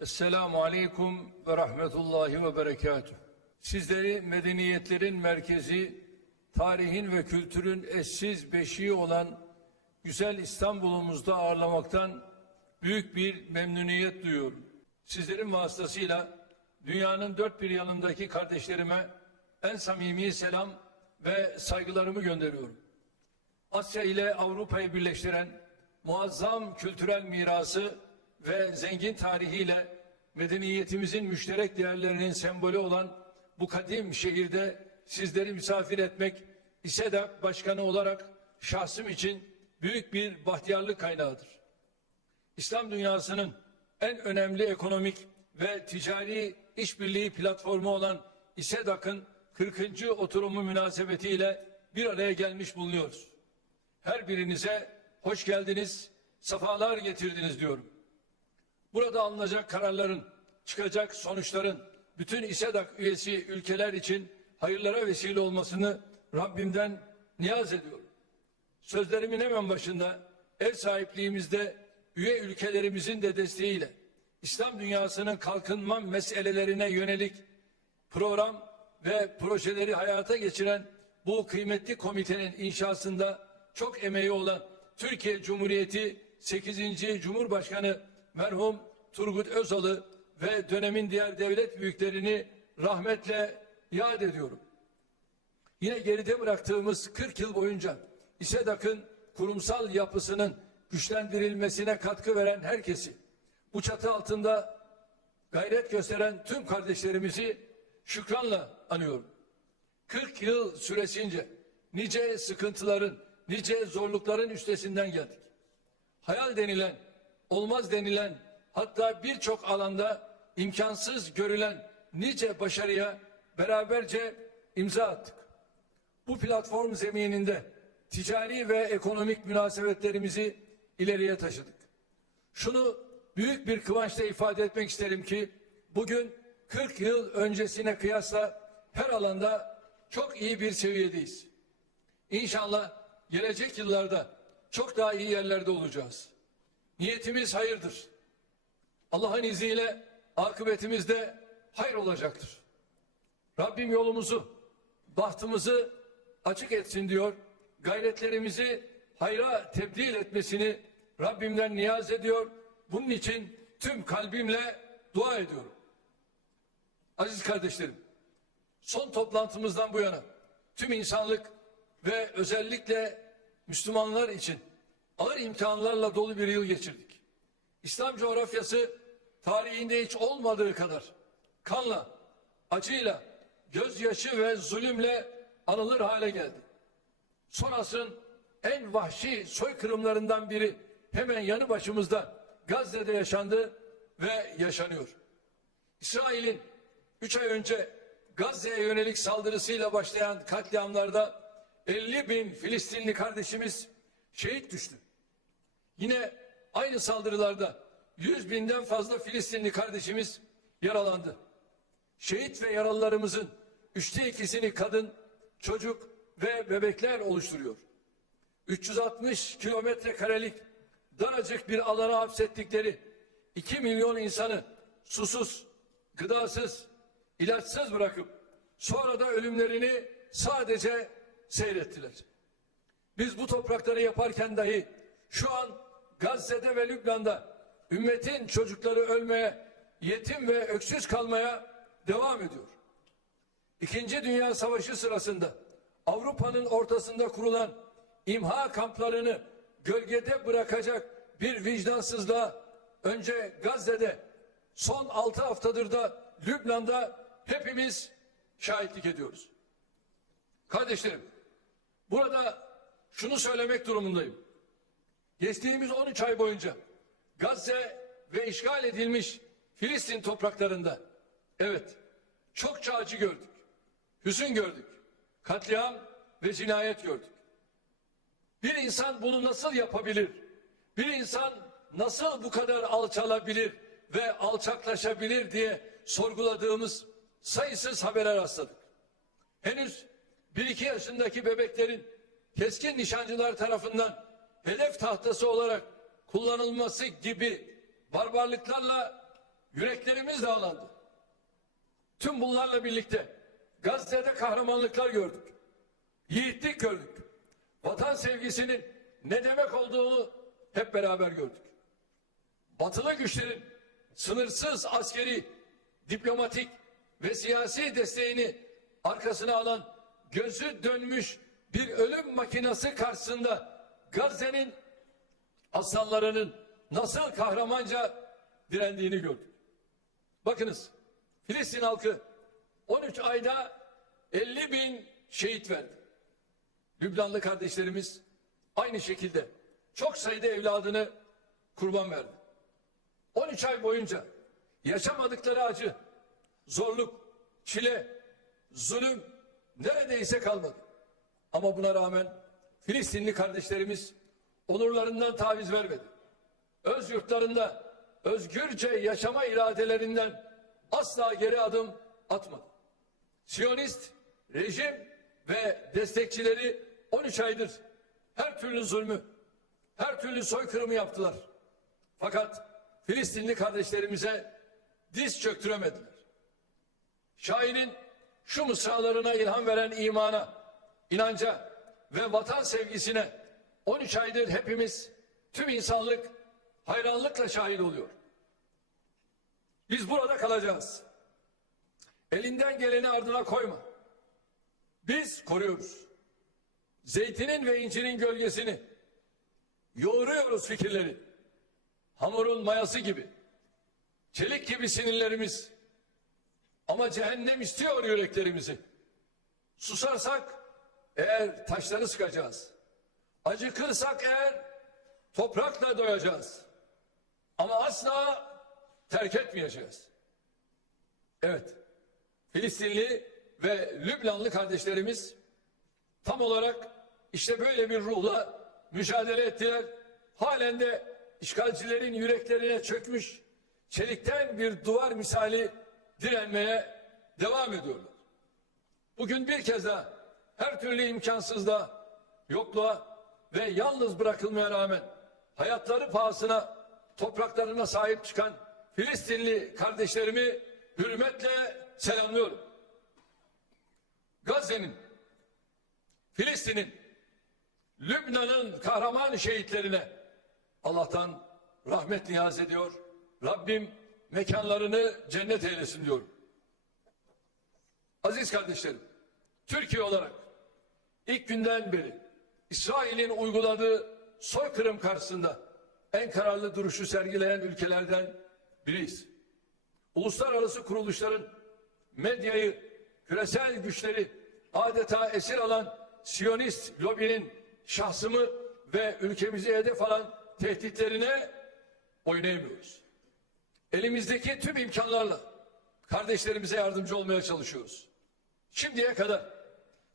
Esselamu Aleyküm ve Rahmetullahi ve Berekatuhu. Sizleri medeniyetlerin merkezi, tarihin ve kültürün eşsiz beşiği olan güzel İstanbul'umuzda ağırlamaktan büyük bir memnuniyet duyuyorum. Sizlerin vasıtasıyla dünyanın dört bir yanındaki kardeşlerime en samimi selam ve saygılarımı gönderiyorum. Asya ile Avrupa'yı birleştiren muazzam kültürel mirası ve zengin tarihiyle medeniyetimizin müşterek değerlerinin sembolü olan bu kadim şehirde sizleri misafir etmek İSEDAK Başkanı olarak şahsım için büyük bir bahtiyarlık kaynağıdır. İslam dünyasının en önemli ekonomik ve ticari işbirliği platformu olan İSEDAK'ın 40. oturumu münasebetiyle bir araya gelmiş bulunuyoruz. Her birinize hoş geldiniz, sefalar getirdiniz diyorum. Burada alınacak kararların, çıkacak sonuçların bütün İSEDAK üyesi ülkeler için hayırlara vesile olmasını Rabbimden niyaz ediyorum. Sözlerimin hemen başında ev sahipliğimizde üye ülkelerimizin de desteğiyle İslam dünyasının kalkınma meselelerine yönelik program ve projeleri hayata geçiren bu kıymetli komitenin inşasında çok emeği olan Türkiye Cumhuriyeti 8. Cumhurbaşkanı merhum Turgut Özal'ı ve dönemin diğer devlet büyüklerini rahmetle yad ediyorum. Yine geride bıraktığımız 40 yıl boyunca İSEDAK'ın kurumsal yapısının güçlendirilmesine katkı veren herkesi, bu çatı altında gayret gösteren tüm kardeşlerimizi şükranla anıyorum. 40 yıl süresince nice sıkıntıların, nice zorlukların üstesinden geldik. Hayal denilen, olmaz denilen, hatta birçok alanda imkansız görülen nice başarıya beraberce imza attık. Bu platform zemininde ticari ve ekonomik münasebetlerimizi ileriye taşıdık. Şunu büyük bir kıvançla ifade etmek isterim ki bugün 40 yıl öncesine kıyasla her alanda çok iyi bir seviyedeyiz. İnşallah gelecek yıllarda çok daha iyi yerlerde olacağız. Niyetimiz hayırdır. Allah'ın izniyle akıbetimiz de hayır olacaktır. Rabbim yolumuzu, bahtımızı açık etsin diyor. Gayretlerimizi hayra tebdil etmesini Rabbimden niyaz ediyor. Bunun için tüm kalbimle dua ediyorum. Aziz kardeşlerim, son toplantımızdan bu yana tüm insanlık ve özellikle Müslümanlar için ağır imtihanlarla dolu bir yıl geçirdik. İslam coğrafyası tarihinde hiç olmadığı kadar kanla, acıyla, gözyaşı ve zulümle anılır hale geldi. Son asrın en vahşi soykırımlarından biri hemen yanı başımızda Gazze'de yaşandı ve yaşanıyor. İsrail'in 3 ay önce Gazze'ye yönelik saldırısıyla başlayan katliamlarda 50 bin Filistinli kardeşimiz şehit düştü. Yine aynı saldırılarda 100 binden fazla Filistinli kardeşimiz yaralandı. Şehit ve yaralılarımızın üçte ikisini kadın, çocuk ve bebekler oluşturuyor. 360 kilometre karelik daracık bir alana hapsettikleri 2 milyon insanı susuz, gıdasız, ilaçsız bırakıp sonra da ölümlerini sadece seyrettiler. Biz bu toprakları yaparken dahi şu an Gazze'de ve Lübnan'da ümmetin çocukları ölmeye, yetim ve öksüz kalmaya devam ediyor. İkinci Dünya Savaşı sırasında Avrupa'nın ortasında kurulan imha kamplarını gölgede bırakacak bir vicdansızlığa önce Gazze'de son altı haftadır da Lübnan'da hepimiz şahitlik ediyoruz. Kardeşlerim burada şunu söylemek durumundayım. Geçtiğimiz 13 ay boyunca Gazze ve işgal edilmiş Filistin topraklarında evet çokça acı gördük. Hüzün gördük. Katliam ve cinayet gördük. Bir insan bunu nasıl yapabilir? Bir insan nasıl bu kadar alçalabilir ve alçaklaşabilir diye sorguladığımız sayısız haberler rastladık. Henüz bir iki yaşındaki bebeklerin keskin nişancılar tarafından hedef tahtası olarak kullanılması gibi barbarlıklarla yüreklerimiz dağlandı. Tüm bunlarla birlikte Gazze'de kahramanlıklar gördük. Yiğitlik gördük. Vatan sevgisinin ne demek olduğunu hep beraber gördük. Batılı güçlerin sınırsız askeri, diplomatik ve siyasi desteğini arkasına alan gözü dönmüş bir ölüm makinası karşısında Gazze'nin aslanlarının nasıl kahramanca direndiğini gördük. Bakınız Filistin halkı 13 ayda 50 bin şehit verdi. Lübnanlı kardeşlerimiz aynı şekilde çok sayıda evladını kurban verdi. 13 ay boyunca yaşamadıkları acı, zorluk, çile, zulüm neredeyse kalmadı. Ama buna rağmen Filistinli kardeşlerimiz onurlarından taviz vermedi. Öz yurtlarında özgürce yaşama iradelerinden asla geri adım atmadı. Siyonist rejim ve destekçileri 13 aydır her türlü zulmü, her türlü soykırımı yaptılar. Fakat Filistinli kardeşlerimize diz çöktüremediler. Şairin şu mısralarına ilham veren imana, inanca ve vatan sevgisine 13 aydır hepimiz, tüm insanlık hayranlıkla şahit oluyor. Biz burada kalacağız. Elinden geleni ardına koyma. Biz koruyoruz. Zeytinin ve incinin gölgesini yoğuruyoruz fikirleri. Hamurun mayası gibi. Çelik gibi sinirlerimiz. Ama cehennem istiyor yüreklerimizi. Susarsak eğer taşları sıkacağız. Acıkırsak eğer toprakla doyacağız. Ama asla terk etmeyeceğiz. Evet. Filistinli ve Lübnanlı kardeşlerimiz tam olarak işte böyle bir ruhla mücadele ettiler. Halen de işgalcilerin yüreklerine çökmüş çelikten bir duvar misali direnmeye devam ediyorlar. Bugün bir kez daha her türlü imkansızlığa, yokluğa ve yalnız bırakılmaya rağmen hayatları pahasına topraklarına sahip çıkan Filistinli kardeşlerimi hürmetle selamlıyorum. Gazze'nin, Filistin'in, Lübnan'ın kahraman şehitlerine Allah'tan rahmet niyaz ediyor. Rabbim mekanlarını cennet eylesin diyorum. Aziz kardeşlerim, Türkiye olarak ilk günden beri İsrail'in uyguladığı soykırım karşısında en kararlı duruşu sergileyen ülkelerden biriyiz. Uluslararası kuruluşların medyayı, küresel güçleri adeta esir alan Siyonist lobinin şahsımı ve ülkemizi hedef alan tehditlerine oynayamıyoruz. Elimizdeki tüm imkanlarla kardeşlerimize yardımcı olmaya çalışıyoruz. Şimdiye kadar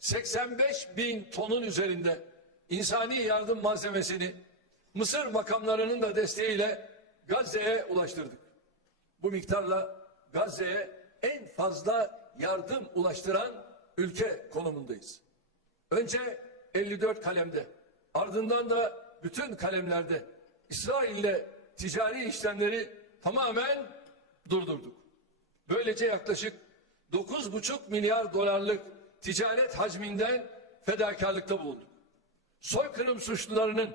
85 bin tonun üzerinde insani yardım malzemesini Mısır makamlarının da desteğiyle Gazze'ye ulaştırdık. Bu miktarla Gazze'ye en fazla yardım ulaştıran ülke konumundayız. Önce 54 kalemde, ardından da bütün kalemlerde İsrail'le ticari işlemleri tamamen durdurduk. Böylece yaklaşık 9,5 milyar dolarlık ticaret hacminden fedakarlıkta bulunduk. Soykırım suçlularının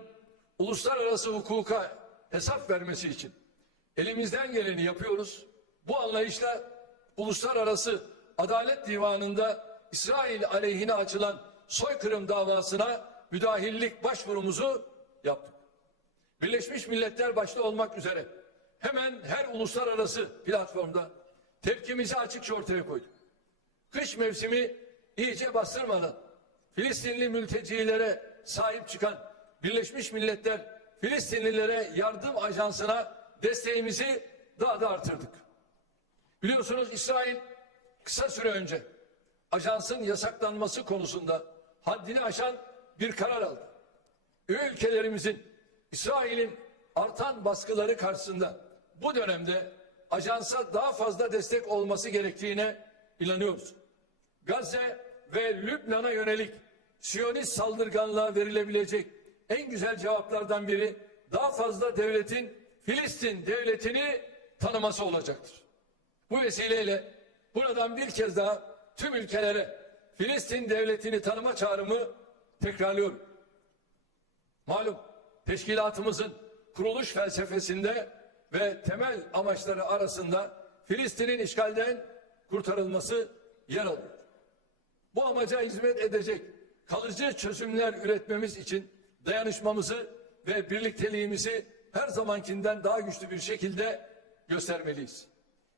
uluslararası hukuka hesap vermesi için elimizden geleni yapıyoruz. Bu anlayışla uluslararası adalet divanında İsrail aleyhine açılan soykırım davasına müdahillik başvurumuzu yaptık. Birleşmiş Milletler başta olmak üzere hemen her uluslararası platformda tepkimizi açıkça ortaya koyduk. Kış mevsimi iyice bastırmadan Filistinli mültecilere sahip çıkan Birleşmiş Milletler Filistinlilere yardım ajansına desteğimizi daha da artırdık. Biliyorsunuz İsrail kısa süre önce ajansın yasaklanması konusunda haddini aşan bir karar aldı. Üye ülkelerimizin İsrail'in artan baskıları karşısında bu dönemde ajansa daha fazla destek olması gerektiğine inanıyoruz. Gazze ve Lübnan'a yönelik Siyonist saldırganlığa verilebilecek en güzel cevaplardan biri daha fazla devletin Filistin devletini tanıması olacaktır. Bu vesileyle buradan bir kez daha tüm ülkelere Filistin devletini tanıma çağrımı tekrarlıyorum. Malum teşkilatımızın kuruluş felsefesinde ve temel amaçları arasında Filistin'in işgalden kurtarılması yer alıyor. Bu amaca hizmet edecek kalıcı çözümler üretmemiz için dayanışmamızı ve birlikteliğimizi her zamankinden daha güçlü bir şekilde göstermeliyiz.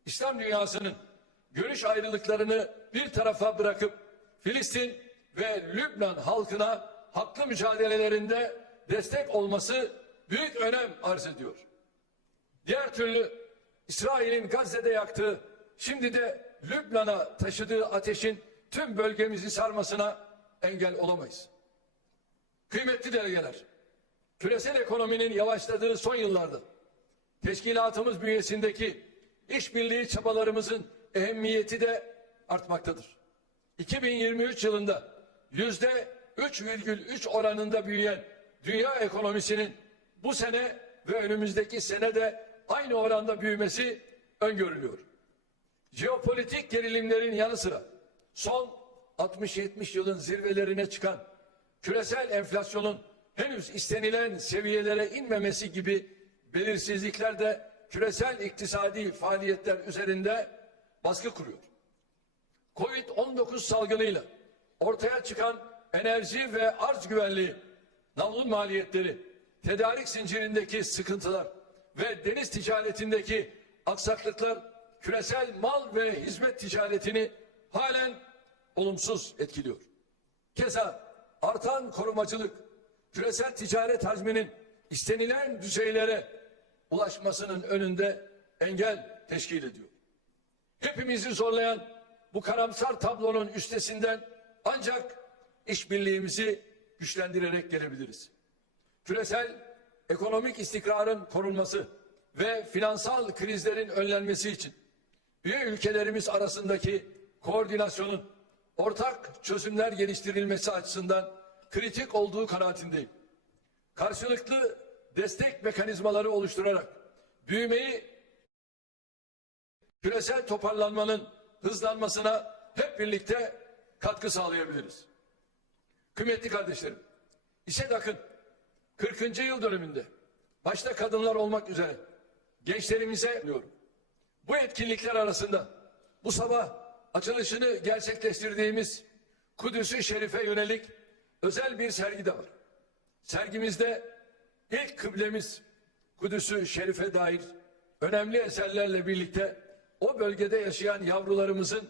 İslam dünyasının görüş ayrılıklarını bir tarafa bırakıp Filistin ve Lübnan halkına haklı mücadelelerinde destek olması büyük önem arz ediyor. Diğer türlü İsrail'in Gazze'de yaktığı, şimdi de Lübnan'a taşıdığı ateşin tüm bölgemizi sarmasına engel olamayız. Kıymetli delegeler, küresel ekonominin yavaşladığı son yıllarda teşkilatımız bünyesindeki işbirliği çabalarımızın ehemmiyeti de artmaktadır. 2023 yılında yüzde 3,3 oranında büyüyen dünya ekonomisinin bu sene ve önümüzdeki sene de aynı oranda büyümesi öngörülüyor. Jeopolitik gerilimlerin yanı sıra son 60-70 yılın zirvelerine çıkan küresel enflasyonun henüz istenilen seviyelere inmemesi gibi belirsizlikler de küresel iktisadi faaliyetler üzerinde baskı kuruyor. Covid-19 salgınıyla ortaya çıkan enerji ve arz güvenliği, namlun maliyetleri, tedarik zincirindeki sıkıntılar ve deniz ticaretindeki aksaklıklar küresel mal ve hizmet ticaretini halen olumsuz etkiliyor. Keza artan korumacılık, küresel ticaret hacminin istenilen düzeylere ulaşmasının önünde engel teşkil ediyor. Hepimizi zorlayan bu karamsar tablonun üstesinden ancak işbirliğimizi güçlendirerek gelebiliriz. Küresel ekonomik istikrarın korunması ve finansal krizlerin önlenmesi için üye ülkelerimiz arasındaki koordinasyonun ortak çözümler geliştirilmesi açısından kritik olduğu kanaatindeyim. Karşılıklı destek mekanizmaları oluşturarak büyümeyi küresel toparlanmanın hızlanmasına hep birlikte katkı sağlayabiliriz. Kıymetli kardeşlerim, İSEDAK'ın 40. yıl dönümünde başta kadınlar olmak üzere gençlerimize diyorum. Bu etkinlikler arasında bu sabah açılışını gerçekleştirdiğimiz Kudüs-ü Şerif'e yönelik özel bir sergi de var. Sergimizde ilk kıblemiz Kudüs-ü Şerif'e dair önemli eserlerle birlikte o bölgede yaşayan yavrularımızın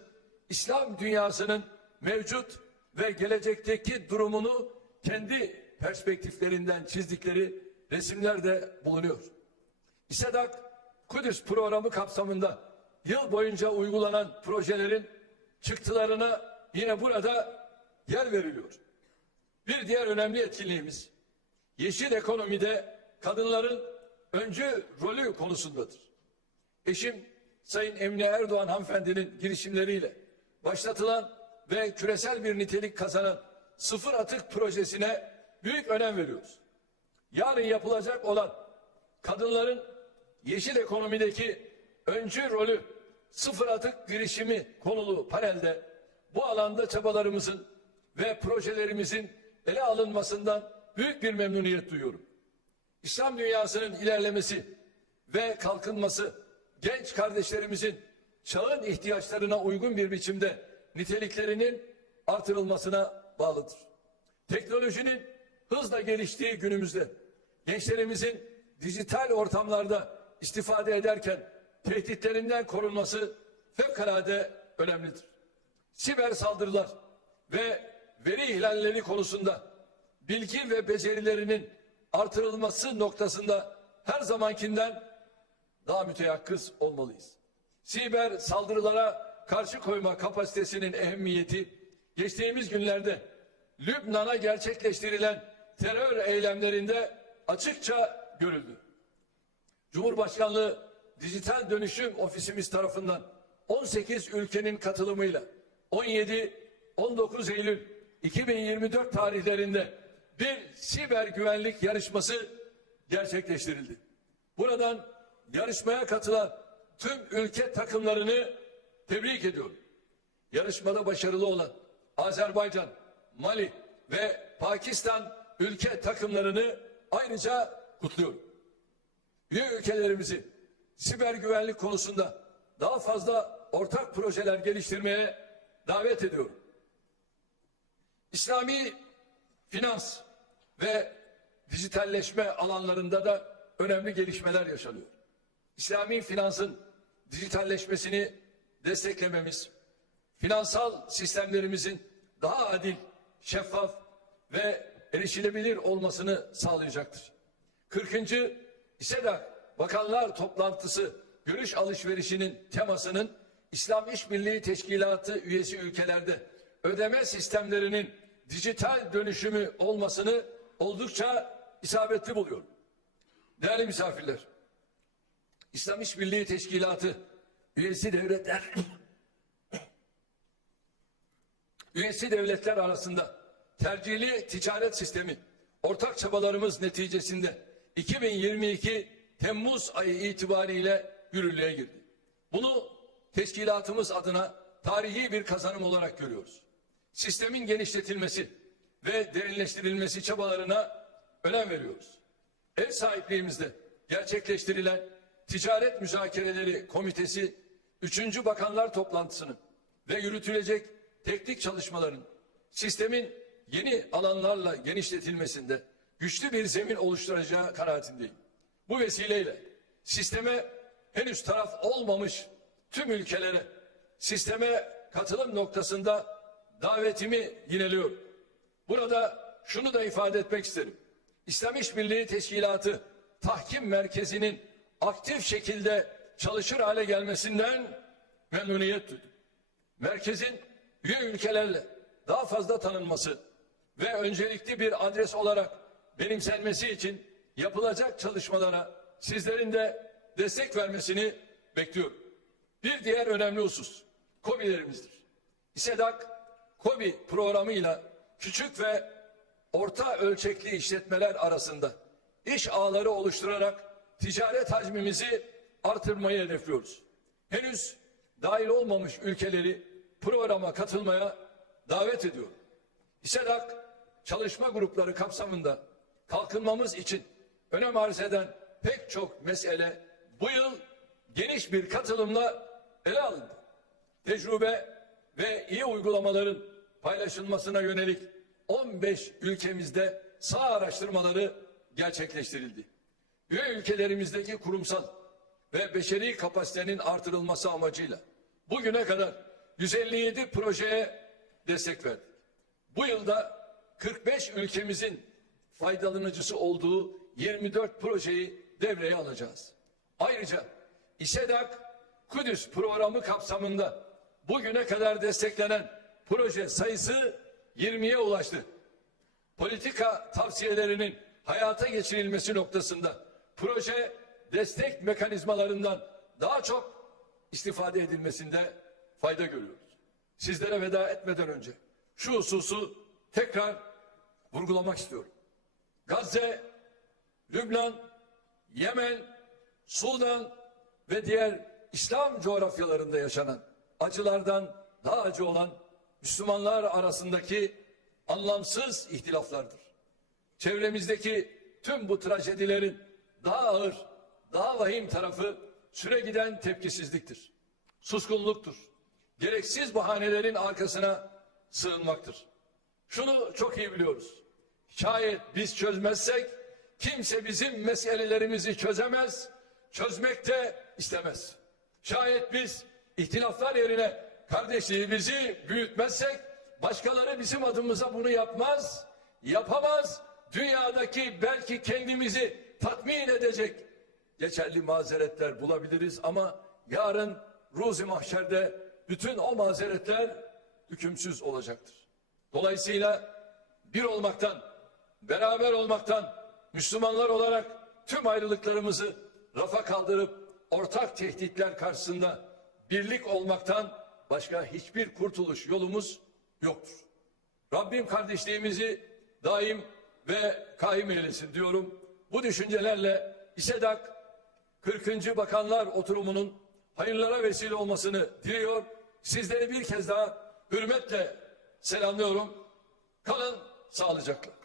İslam dünyasının mevcut ve gelecekteki durumunu kendi perspektiflerinden çizdikleri resimler de bulunuyor. İSEDAK Kudüs programı kapsamında yıl boyunca uygulanan projelerin çıktılarına yine burada yer veriliyor. Bir diğer önemli etkinliğimiz yeşil ekonomide kadınların öncü rolü konusundadır. Eşim Sayın Emine Erdoğan hanımefendinin girişimleriyle başlatılan ve küresel bir nitelik kazanan sıfır atık projesine büyük önem veriyoruz. Yarın yapılacak olan kadınların yeşil ekonomideki öncü rolü sıfır atık girişimi konulu panelde bu alanda çabalarımızın ve projelerimizin ele alınmasından büyük bir memnuniyet duyuyorum. İslam dünyasının ilerlemesi ve kalkınması genç kardeşlerimizin çağın ihtiyaçlarına uygun bir biçimde niteliklerinin artırılmasına bağlıdır. Teknolojinin hızla geliştiği günümüzde gençlerimizin dijital ortamlarda istifade ederken tehditlerinden korunması fevkalade önemlidir. Siber saldırılar ve veri ihlalleri konusunda bilgi ve becerilerinin artırılması noktasında her zamankinden daha müteyakkız olmalıyız. Siber saldırılara karşı koyma kapasitesinin ehemmiyeti geçtiğimiz günlerde Lübnan'a gerçekleştirilen terör eylemlerinde açıkça görüldü. Cumhurbaşkanlığı Dijital Dönüşüm Ofisimiz tarafından 18 ülkenin katılımıyla 17-19 Eylül 2024 tarihlerinde bir siber güvenlik yarışması gerçekleştirildi. Buradan yarışmaya katılan tüm ülke takımlarını tebrik ediyorum. Yarışmada başarılı olan Azerbaycan, Mali ve Pakistan ülke takımlarını ayrıca kutluyorum. Üye ülkelerimizi siber güvenlik konusunda daha fazla ortak projeler geliştirmeye davet ediyorum. İslami finans ve dijitalleşme alanlarında da önemli gelişmeler yaşanıyor. İslami finansın dijitalleşmesini desteklememiz, finansal sistemlerimizin daha adil, şeffaf ve erişilebilir olmasını sağlayacaktır. 40. İSEDAK Bakanlar Toplantısı görüş alışverişinin temasının İslam İşbirliği Teşkilatı üyesi ülkelerde ödeme sistemlerinin dijital dönüşümü olmasını oldukça isabetli buluyorum. Değerli misafirler, İslam İşbirliği Teşkilatı üyesi devletler üyesi devletler arasında tercihli ticaret sistemi ortak çabalarımız neticesinde 2022 Temmuz ayı itibariyle yürürlüğe girdi. Bunu teşkilatımız adına tarihi bir kazanım olarak görüyoruz. Sistemin genişletilmesi ve derinleştirilmesi çabalarına önem veriyoruz. Ev sahipliğimizde gerçekleştirilen Ticaret Müzakereleri Komitesi 3. Bakanlar Toplantısını ve yürütülecek teknik çalışmaların sistemin yeni alanlarla genişletilmesinde güçlü bir zemin oluşturacağı kanaatindeyim. Bu vesileyle sisteme henüz taraf olmamış tüm ülkelere sisteme katılım noktasında davetimi yineliyorum. Burada şunu da ifade etmek isterim. İslam İşbirliği Teşkilatı tahkim merkezinin aktif şekilde çalışır hale gelmesinden memnuniyet duydum. Merkezin üye ülkelerle daha fazla tanınması ve öncelikli bir adres olarak benimsenmesi için yapılacak çalışmalara sizlerin de destek vermesini bekliyorum. Bir diğer önemli husus KOBİ'lerimizdir. İSEDAK KOBİ programıyla küçük ve orta ölçekli işletmeler arasında iş ağları oluşturarak ticaret hacmimizi artırmayı hedefliyoruz. Henüz dahil olmamış ülkeleri programa katılmaya davet ediyorum. İSEDAK çalışma grupları kapsamında kalkınmamız için önem arz eden pek çok mesele bu yıl geniş bir katılımla ele alındı. Tecrübe ve iyi uygulamaların paylaşılmasına yönelik 15 ülkemizde sağ araştırmaları gerçekleştirildi. Üye ülkelerimizdeki kurumsal ve beşeri kapasitenin artırılması amacıyla bugüne kadar 157 projeye destek verdik. Bu yılda 45 ülkemizin faydalanıcısı olduğu 24 projeyi devreye alacağız. Ayrıca İSEDAK Kudüs programı kapsamında bugüne kadar desteklenen proje sayısı 20'ye ulaştı. Politika tavsiyelerinin hayata geçirilmesi noktasında proje destek mekanizmalarından daha çok istifade edilmesinde fayda görüyoruz. Sizlere veda etmeden önce şu hususu tekrar vurgulamak istiyorum. Gazze, Lübnan, Yemen, Sudan ve diğer İslam coğrafyalarında yaşanan acılardan daha acı olan Müslümanlar arasındaki anlamsız ihtilaflardır. Çevremizdeki tüm bu trajedilerin daha ağır, daha vahim tarafı süre giden tepkisizliktir. Suskunluktur. Gereksiz bahanelerin arkasına sığınmaktır. Şunu çok iyi biliyoruz. Şayet biz çözmezsek kimse bizim meselelerimizi çözemez, çözmek de istemez. Şayet biz ihtilaflar yerine kardeşliğimizi büyütmezsek başkaları bizim adımıza bunu yapmaz, yapamaz. Dünyadaki belki kendimizi tatmin edecek geçerli mazeretler bulabiliriz ama yarın ruzi mahşerde bütün o mazeretler hükümsüz olacaktır. Dolayısıyla bir olmaktan, beraber olmaktan, Müslümanlar olarak tüm ayrılıklarımızı rafa kaldırıp ortak tehditler karşısında birlik olmaktan başka hiçbir kurtuluş yolumuz yoktur. Rabbim kardeşliğimizi daim ve kaim eylesin diyorum. Bu düşüncelerle İSEDAK 40. Bakanlar Oturumu'nun hayırlara vesile olmasını diliyor. Sizleri bir kez daha hürmetle selamlıyorum. Kalın sağlıcakla.